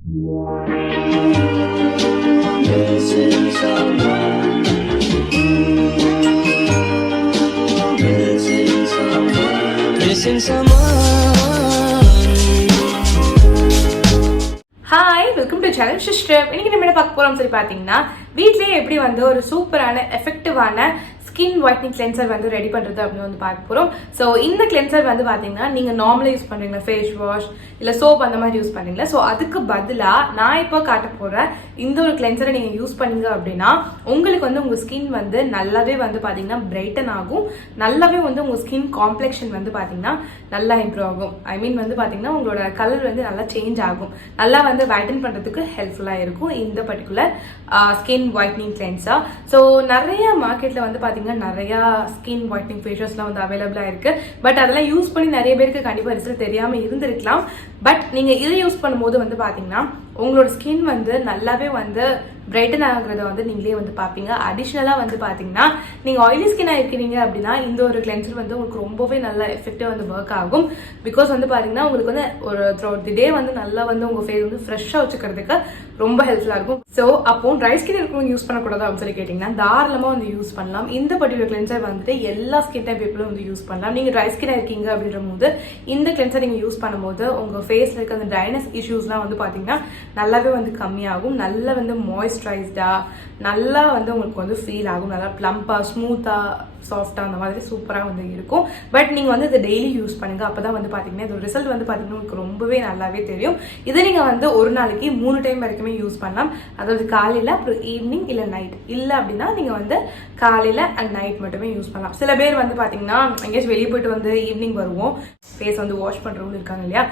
Hi, welcome to channel Shishtrip. இன்னைக்கு நம்ம என்ன பார்க்க போறோம் சொல்லி பாத்தீங்கன்னா வீட்லயே எப்படி வந்து ஒரு சூப்பரான எஃபெக்டிவான ஸ்கின் ஒயிட்னிங் கிளென்சர் வந்து ரெடி பண்றது அப்படின்னு வந்து பார்க்க போறோம். ஸோ இந்த கிளென்சர் வந்து பாத்தீங்கன்னா நீங்க நார்மலா யூஸ் பண்றீங்களா, ஃபேஸ் வாஷ் இல்ல சோப் அந்த மாதிரி யூஸ் பண்றீங்களா, ஸோ அதுக்கு பதிலா நான் இப்போ காட்ட போற இந்த ஒரு கிளென்சரை நீங்க யூஸ் பண்ணீங்க அப்படின்னா உங்களுக்கு வந்து உங்க ஸ்கின் வந்து நல்லாவே வந்து பாத்தீங்கன்னா பிரைட்டன் ஆகும், நல்லாவே வந்து உங்க ஸ்கின் காம்ப்ளெக்ஷன் வந்து பாத்தீங்கன்னா நல்லா இம்ப்ரூவ் ஆகும். ஐ மீன் வந்து பாத்தீங்கன்னா உங்களோட கலர் வந்து நல்லா சேஞ்ச் ஆகும், நல்லா வந்து வைட்டன் பண்றதுக்கு ஹெல்ப்ஃபுல்லா இருக்கும் இந்த particular skin whitening cleanser. So நிறைய மார்க்கெட்ல வந்து பாத்தீங்கன்னா நிறைய ஸ்கின் ஒயிட்னிங் ஃபேஷியல்ஸ்லாம் வந்து அவைலபிளா இருக்கு. பட் அதெல்லாம் யூஸ் பண்ணி நிறைய பேருக்கு கண்டிப்பா ரிசல்ட் தெரியாம இருந்திருக்கலாம். பட் நீங்க இதை யூஸ் பண்ணும்போது வந்து பாத்தீங்கன்னா உங்களோட ஸ்கின் வந்து நல்லாவே வந்து பிரைட்டன் ஆகுறத வந்து நீங்களே வந்து பார்ப்பீங்க. அடிஷ்னலா வந்து பாத்தீங்கன்னா நீங்க ஆயிலி ஸ்கின்னா இருக்கிறீங்க அப்படின்னா இந்த ஒரு கிளென்சர் வந்து உங்களுக்கு ரொம்பவே நல்ல எஃபெக்டிவா வந்து ஒர்க் ஆகும். பிகாஸ் வந்து பாத்தீங்கன்னா உங்களுக்கு வந்து ஒரு த்ரூஅவுட் தி டே வந்து நல்லா வந்து உங்க ஃபேஸ் வந்து ஃப்ரெஷ்ஷா வச்சுக்கிறதுக்கு ரொம்ப ஹெல்ப்ஃபுல்லா இருக்கும். ஸோ அப்போ ட்ரை ஸ்கின் இருக்கவங்க யூஸ் பண்ணக்கூடாது அப்படின்னு சொல்லி கேட்டீங்கன்னா தாராளமா வந்து யூஸ் பண்ணலாம். இந்த பர்டிகுலர் கிளென்சர் வந்துட்டு எல்லா ஸ்கின் டைப் பீப்புளும் வந்து யூஸ் பண்ணலாம். நீங்க ட்ரை ஸ்கின்னா இருக்கீங்க அப்படின்ற போது இந்த கிளென்சர் நீங்க யூஸ் பண்ணும்போது உங்க ஃபேஸ்ல இருக்க அந்த ட்ரைனஸ் இஷ்யூஸ்லாம் வந்து பாத்தீங்கன்னா நல்லாவே வந்து கம்மியாகும், நல்லா வந்து மாய்ஸ்சரைஸ்டா நல்லா வந்து உங்களுக்கு வந்து ஃபீல் ஆகும், நல்லா பிளம்பா ஸ்மூத்தா சாஃப்டா அந்த மாதிரி சூப்பரா வந்து இருக்கும். பட் நீங்க வந்து இதை டெய்லி யூஸ் பண்ணுங்க, அப்பதான் வந்து பாத்தீங்கன்னா இதோட ரிசல்ட் வந்து பாத்தீங்கன்னா உங்களுக்கு ரொம்பவே நல்லாவே தெரியும். இதை நீங்க வந்து ஒரு நாளைக்கு 3 டைம் வரைக்குமே யூஸ் பண்ணலாம். அதாவது காலையில, அப்புறம் ஈவினிங் இல்ல நைட். இல்ல அப்படின்னா நீங்க வந்து காலையில அண்ட் நைட் மட்டுமே யூஸ் பண்ணலாம். சில பேர் வந்து பாத்தீங்கன்னா எங்கேயாச்சும் வெளியே போயிட்டு வந்து ஈவினிங் வருவோம், ஃபேஸ் வந்து வாஷ் பண்றவங்க இருக்காங்க இல்லையா,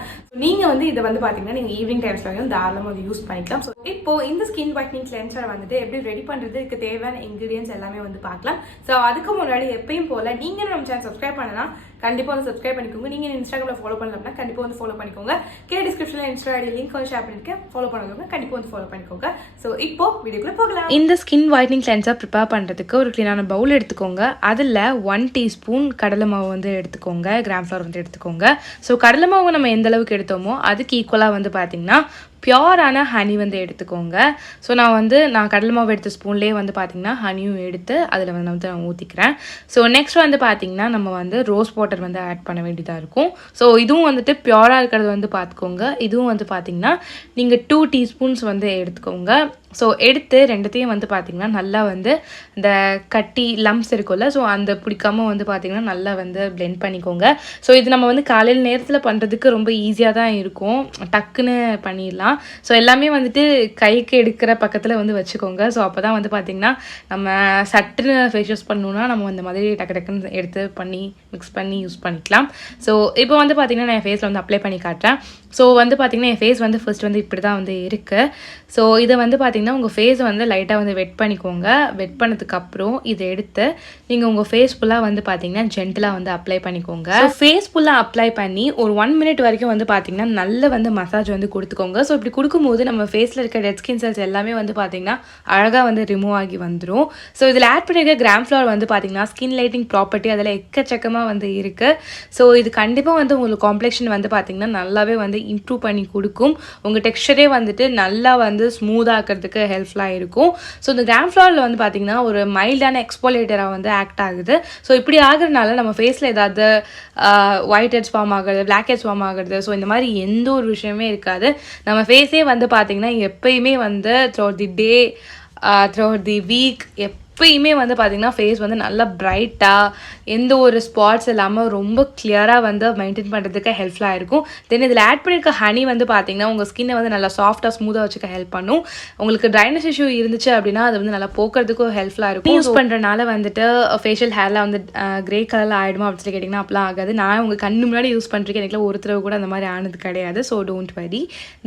நீங்க வந்து இதை வந்து பாத்தீங்கன்னா நீங்க ஈவினிங் டைம்ஸ்ல வந்து தாராளமா வந்து யூஸ் பண்ணிக்கலாம். ஸோ இப்போ இந்த ஸ்கின் ஒயிட்னிங் கிளென்சர் வந்துட்டு எப்படி ரெடி பண்றதுக்கு தேவையான இன்கிரீடியன்ஸ் எல்லாமே வந்து பார்க்கலாம். ஸோ அதுக்கு முன்னாடி எப்பயும் போல நீங்க நம்ம சேனல் சப்ஸ்கிரைப் பண்ணலாம், கண்டிப்பா வந்து சப்ஸ்கிரைப் பண்ணிக்கோங்க. நீங்க இன்ஸ்டாகிராம்ல ஃபாலோ பண்ணலாம் கண்டிப்பா வந்து ஃபாலோ பண்ணிக்கோங்க. கீழே டிஸ்கிரிப்ஷன்ல இன்ஸ்டா ஐடி லிங்க் வந்து ஷேர் பண்ணிருக்கேன், ஃபாலோ பண்ணுங்க, கண்டிப்பா வந்து ஃபாலோ பண்ணிக்கோங்க. ஸோ இப்போ வீடியோக்குள்ள போகலாம். இந்த ஸ்கின் ஒயிட்னிங் கிளென்சர் ப்ரிப்பேர் பண்றதுக்கு ஒரு கிளீனான பவுல் எடுத்துக்கோங்க. அதுல 1 டீஸ்பூன் கடலை மாவு வந்து எடுத்துக்கோங்க, கிராம் ஃப்ளவர் வந்து எடுத்துக்கோங்க. ஸோ கடலை மாவு நம்ம எந்த அளவுக்கு எடுத்தோமோ அதுக்கு ஈக்குவலா வந்து பாத்தீங்கன்னா பியூரான ஹனி வந்து எடுத்துக்கோங்க. ஸோ நான் கடலை மாவு எடுத்த ஸ்பூன்லேயே வந்து பார்த்தீங்கன்னா ஹனியும் எடுத்து அதில் வந்து நான் ஊற்றிக்கிறேன். ஸோ நெக்ஸ்ட் வந்து பார்த்தீங்கன்னா நம்ம வந்து ரோஸ் வாட்டர் வந்து ஆட் பண்ண வேண்டியதாக இருக்கும். ஸோ இதுவும் வந்துட்டு பியூராக இருக்கிறது வந்து பார்த்துக்கோங்க. இதுவும் வந்து பார்த்தீங்கன்னா நீங்கள் 2 டீஸ்பூன்ஸ் வந்து எடுத்துக்கோங்க. ஸோ எடுத்து ரெண்டுத்தையும் வந்து பார்த்திங்கன்னா நல்லா வந்து இந்த கட்டி லம்ப்ஸ் இருக்கும்ல, ஸோ அந்த பிடிக்காமல் வந்து பார்த்திங்கன்னா நல்லா வந்து பிளெண்ட் பண்ணிக்கோங்க. ஸோ இது நம்ம வந்து காலையில் நேரத்தில் பண்ணுறதுக்கு ரொம்ப ஈஸியாக தான் இருக்கும், டக்குன்னு பண்ணிடலாம். ஸோ எல்லாமே வந்துட்டு கைக்கு எடுக்கிற பக்கத்தில் வந்து வச்சுக்கோங்க. ஸோ அப்போ தான் வந்து பார்த்திங்கன்னா நம்ம சட்டுன்னு ஃபேஸ் வாஷ் பண்ணணுன்னா நம்ம இந்த மாதிரி டக்குன்னு எடுத்து பண்ணி மிக்ஸ் பண்ணி யூஸ் பண்ணிக்கலாம். ஸோ இப்போ வந்து பார்த்திங்கன்னா நான் என் ஃபேஸில் வந்து அப்ளை பண்ணி காட்டுறேன். ஸோ வந்து பார்த்திங்கன்னா என் ஃபேஸ் வந்து ஃபர்ஸ்ட் வந்து இப்படி தான் வந்து இருக்குது. ஸோ இதை வந்து பார்த்திங்கன்னா உங்கள் ஃபேஸை வந்து லைட்டாக வந்து வெட் பண்ணிக்கோங்க. வெட் பண்ணதுக்கப்புறம் இதை எடுத்து நீங்கள் உங்கள் ஃபேஸ் ஃபுல்லாக வந்து பார்த்திங்கன்னா ஜென்டலாக வந்து அப்ளை பண்ணிக்கோங்க. ஸோ ஃபேஸ் ஃபுல்லாக அப்ளை பண்ணி ஒரு 1 மினிட் வரைக்கும் வந்து பார்த்திங்கன்னா நல்ல வந்து மசாஜ் வந்து கொடுத்துக்கோங்க. ஸோ இப்படி கொடுக்கும்போது நம்ம ஃபேஸில் இருக்க டெட் ஸ்கின் செல்ஸ் எல்லாமே வந்து பார்த்திங்கன்னா அழகாக வந்து ரிமூவ் ஆகி வந்துடும். ஸோ இதில் ஆட் பண்ணியிருக்க கிராம் ஃப்ளவர் வந்து பார்த்திங்கன்னா ஸ்கின் லைட்டிங் ப்ராப்பர்ட்டி அதில் எக்கச்சக்கமாக வந்து இருக்குது. ஸோ இது கண்டிப்பாக வந்து உங்களுக்கு காம்ப்ளெக்ஷன் வந்து பார்த்திங்கன்னா நல்லாவே வந்து இம்ப்ரூவ் பண்ணி கொடுக்கும். உங்கள் டெக்ஸ்சரே வந்துட்டு நல்லா வந்து ஸ்மூத்தாக இருக்கிறதுக்கு ஹெல்ப்ஃபுல்லாக இருக்கும். ஸோ இந்த கிராம் ஃப்ளவரில் வந்து பார்த்திங்கன்னா ஒரு மைல்டான எக்ஸ்போலேட்டராக வந்து ஆக்ட் ஆகுது. ஸோ இப்படி ஆகுறதுனால நம்ம ஃபேஸில் ஏதாவது ஒயிட் ஹெட்ஸ் ஃபார்ம் ஆகுறது, பிளாக் ஹெட்ஸ் ஃபார்ம் ஆகுறது, ஸோ இந்த மாதிரி எந்த ஒரு விஷயமே இருக்காது. நம்ம ஃபேஸே வந்து பார்த்திங்கன்னா எப்பயுமே வந்து throughout the day throughout the week எப்பயுமே வந்து பார்த்திங்கன்னா ஃபேஸ் வந்து நல்லா பிரைட்டாக எந்த ஒரு ஸ்பாட்ஸ் இல்லாமல் ரொம்ப கிளியராக வந்து மெயின்டைன் பண்ணுறதுக்கு ஹெல்ப்ஃபுல்லாக இருக்கும். தென் இதில் ஆட் பண்ணியிருக்க ஹனி வந்து பார்த்திங்கன்னா உங்கள் ஸ்கின்னை வந்து நல்லா சாஃப்டாக ஸ்மூத்தாக வச்சுக்க ஹெல்ப் பண்ணும். உங்களுக்கு ட்ரைனஸ் இஷ்யூ இருந்துச்சு அப்படின்னா அது வந்து நல்லா போக்குறதுக்கும் ஹெல்ப்ஃபுல்லாக இருக்கும். யூஸ் பண்ணுறதுனால வந்துட்டு ஃபேஷியல் ஹேரில் வந்து கிரே கலரில் ஆகிடுமா அப்படின்னு சொல்லி கேட்டிங்கன்னா அப்பலாம் ஆகாது. நான் உங்கள் கண்ணு முன்னாடி யூஸ் பண்ணுறேன், எனக்கு ஒரு தடவை கூட அந்த மாதிரி ஆனது கிடையாது. So don't worry.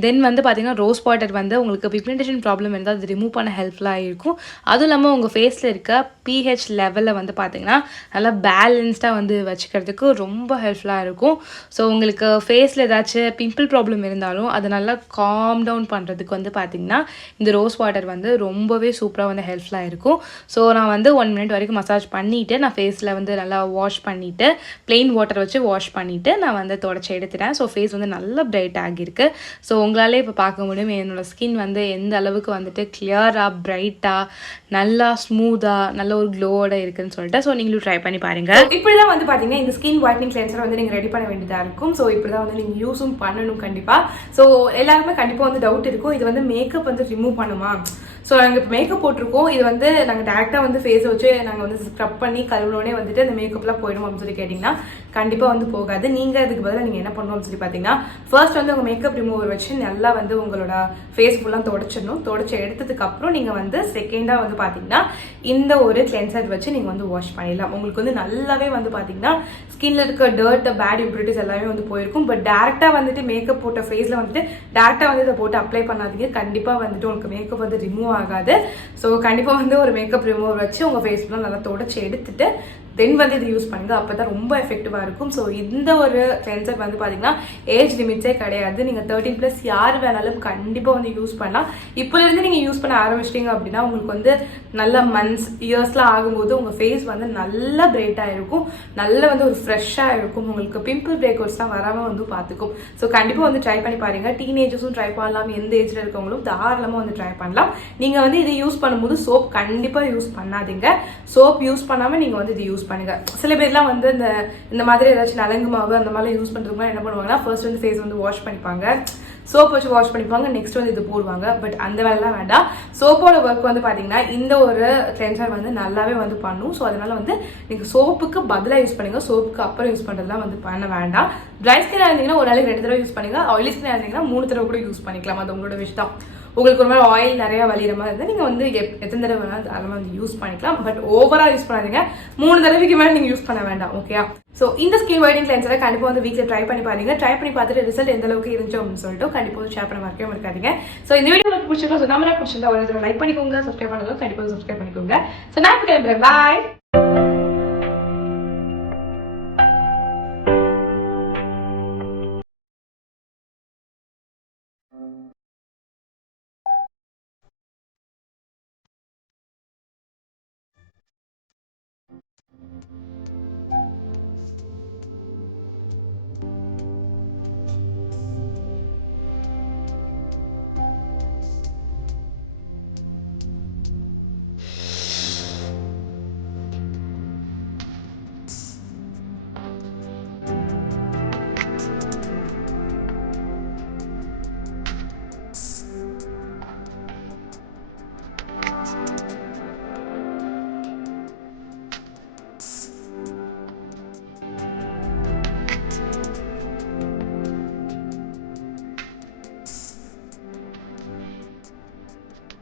தென் வந்து பார்த்திங்கன்னா ரோஸ் வாட்டர் வந்து உங்களுக்கு பிக்மெண்டேஷன் ப்ராப்ளம் இருந்தால் அது ரிமூவ் பண்ண ஹெல்ப்ஃபுல்லாக இருக்கும். அதுவும் இல்லாமல் உங்கள் ஃபேஸ் ஃபேஸில் இருக்க pH லெவலில் வந்து பார்த்திங்கன்னா நல்லா பேலன்ஸ்டாக வந்து வச்சுக்கிறதுக்கு ரொம்ப ஹெல்ப்ஃபுல்லாக இருக்கும். ஸோ உங்களுக்கு ஃபேஸில் ஏதாச்சும் பிம்பிள் ப்ராப்ளம் இருந்தாலும் அதை நல்லா காம் டவுன் பண்ணுறதுக்கு வந்து பார்த்திங்கன்னா இந்த ரோஸ் வாட்டர் வந்து ரொம்பவே சூப்பராக வந்து ஹெல்ப்ஃபுல்லாக இருக்கும். ஸோ நான் வந்து 1 மினிட் வரைக்கும் மசாஜ் பண்ணிவிட்டு நான் ஃபேஸில் வந்து நல்லா வாஷ் பண்ணிவிட்டு ப்ளெயின் வாட்டர் வச்சு வாஷ் பண்ணிவிட்டு நான் வந்து தொடச்சி எடுத்துட்டேன். ஸோ ஃபேஸ் வந்து நல்லா பிரைட் ஆகியிருக்கு. ஸோ உங்களாலே இப்போ பார்க்க முடியும் என்னோடய ஸ்கின் வந்து எந்த அளவுக்கு வந்துட்டு கிளியராக பிரைட்டாக நல்லா ஸ்மூத்தாக நல்ல ஒரு க்ளோவோட இருக்குன்னு சொல்லிட்டு. ஸோ நீங்களும் ட்ரை பண்ணி பாருங்கள். இப்படி தான் வந்து பார்த்தீங்கன்னா இந்த ஸ்கின் ஒயிட்னிங் கிளென்சர் வந்து நீங்கள் ரெடி பண்ண வேண்டியதாக இருக்கும். ஸோ இப்படி தான் வந்து நீங்கள் யூஸும் பண்ணணும் கண்டிப்பாக. ஸோ எல்லாருமே கண்டிப்பாக வந்து டவுட் இருக்கும், இது வந்து மேக்கப் வந்து ரிமூவ் பண்ணுமா? ஸோ நாங்கள் இப்போ மேக்கப் போட்டிருக்கோம், இது வந்து நாங்கள் டேரெக்டாக வந்து ஃபேஸை வச்சு நாங்கள் வந்து ஸ்க்ரப் பண்ணி கழுவுனோடனே வந்துட்டு அந்த மேக்கப்லாம் போயிடும் அப்படின்னு சொல்லி கேட்டிங்கன்னா கண்டிப்பாக வந்து போகாது. நீங்கள் அதுக்கு பதிலாக நீங்கள் என்ன பண்ணணும் சொல்லி பார்த்தீங்கன்னா ஃபர்ஸ்ட் வந்து உங்கள் மேக்கப் ரிமூவர் வச்சு நல்லா வந்து உங்களோட ஃபேஸ் ஃபுல்லாக தொடச்சிடணும். தொடச்சி எடுத்ததுக்கப்புறம் நீங்கள் வந்து செகண்டாக வந்து பார்த்தீங்கன்னா இந்த ஒரு கிளென்சர் வச்சு நீங்கள் வந்து வாஷ் பண்ணிடலாம். உங்களுக்கு வந்து நல்லாவே வந்து பார்த்தீங்கன்னா ஸ்கின்ல இருக்க டர்ட் பேட் இம்ப்யூரிட்டிஸ் எல்லாமே வந்து போயிருக்கும். பட் டேரெக்டாக வந்துட்டு மேக்கப் போட்ட ஃபேஸில் வந்துட்டு டேரெக்டாக வந்து இதை போட்டு அப்ளை பண்ணாதீங்க. கண்டிப்பாக வந்துட்டு உங்களுக்கு மேக்கப் வந்து ரிமூவ் ஆகாது. ஸோ கண்டிப்பாக வந்து ஒரு மேக்கப் ரிமூவர் வச்சு உங்கள் ஃபேஸ் ஃபுல்லாக நல்லா தொடச்சி எடுத்துட்டு தென் வந்து இது யூஸ் பண்ணுங்க. அப்போ தான் ரொம்ப எஃபெக்டிவாக இருக்கும். ஸோ இந்த ஒரு கிளென்சர் வந்து பார்த்தீங்கன்னா ஏஜ் லிமிட்ஸே கிடையாது. நீங்கள் 13+ யார் வேணாலும் கண்டிப்பாக வந்து யூஸ் பண்ணலாம். இப்போலேருந்து நீங்கள் யூஸ் பண்ண ஆரம்பிச்சிட்டிங்க அப்படின்னா உங்களுக்கு வந்து நல்ல மந்த்ஸ் இயர்ஸ்லாம் ஆகும்போது உங்கள் ஃபேஸ் வந்து நல்லா பிரைட்டாக இருக்கும், நல்ல வந்து ஒரு ஃப்ரெஷ்ஷாக இருக்கும். உங்களுக்கு பிம்பிள் பிரேக்அவுட்ஸ்லாம் வராமல் வந்து பார்த்துக்கும். ஸோ கண்டிப்பாக வந்து ட்ரை பண்ணி பாருங்கள். டீனேஜர்ஸும் ட்ரை பண்ணலாம், எந்த ஏஜில் இருக்கவங்களும் தாராளமாக வந்து ட்ரை பண்ணலாம். நீங்கள் வந்து இதை யூஸ் பண்ணும்போது சோப் கண்டிப்பாக யூஸ் பண்ணாதீங்க. சோப் யூஸ் பண்ணாமல் நீங்கள் வந்து இது யூஸ் பண்ணுங்க. சில பேர்லாம் வந்து இந்த மாதிரி ஏதாச்சும் நலங்கு மாவு அந்த மாதிரி யூஸ் பண்றதுக்கு என்ன பண்ணுவாங்கன்னா ஃபர்ஸ்ட் வந்து ஃபேஸ் வந்து வாஷ் பண்ணிப்பாங்க, சோப் வச்சு வாஷ் பண்ணிப்பாங்க, நெக்ஸ்ட் வந்து இது போடுவாங்க. பட் அந்த வேலைலாம் வேண்டாம். சோப்போட ஒர்க் வந்து பார்த்தீங்கன்னா இந்த ஒரு கிளென்சர் வந்து நல்லாவே வந்து பண்ணும். ஸோ அதனால வந்து நீங்கள் சோப்புக்கு பதிலாக யூஸ் பண்ணுங்க, சோப்புக்கு அப்புறம் யூஸ் பண்ணுறதுலாம் வந்து பண்ண வேண்டாம். ட்ரை ஸ்கின்னாக இருந்தீங்கன்னா ஒரு நாளைக்கு 2 தடவை யூஸ் பண்ணுங்க, ஆயிலி ஸ்கின்னாக இருந்தீங்கன்னா 3 தடவை கூட யூஸ் பண்ணிக்கலாம். அது உங்களோட விஷயம் தான். உங்களுக்கு ஒரு மாதிரி ஆயில் நிறைய வலிகிற மாதிரி இருந்தால் நீங்கள் வந்து எத்தனை தடவை வேணாலும் அதெல்லாம் வந்து யூஸ் பண்ணிக்கலாம். பட் ஓவராக யூஸ் பண்ணாதீங்க, 3 தடவைக்கு மேலே நீங்கள் யூஸ் பண்ண வேண்டாம். ஓகே. ஸோ இந்த ஸ்கின் ஒயிட்னிங் கிளென்சரை கண்டிப்பாக வந்து வீட்டில் ட்ரை பண்ணி பாருங்க. ட்ரை பண்ணி பார்த்துட்டு ரிசல்ட் எந்த அளவுக்கு இருந்துச்சு அப்படின்னு சொல்லிட்டு கண்டிப்பாக வந்து ஷேர் பண்ண மறக்கவே இருக்காதீங்க. ஸோ இந்த வீடியோ உங்களுக்கு பிடிச்சிருக்கோம், ஸோ நம்ம பிடிச்சிருந்தா ஒரு லைக் பண்ணிக்கோங்க, சப்ஸ்கிரைப் பண்ணுங்க, கண்டிப்பாக சப்ஸ்கிரைப் பண்ணிக்கோங்க. ஸோ நான் கிளம்புறேன், பாய்.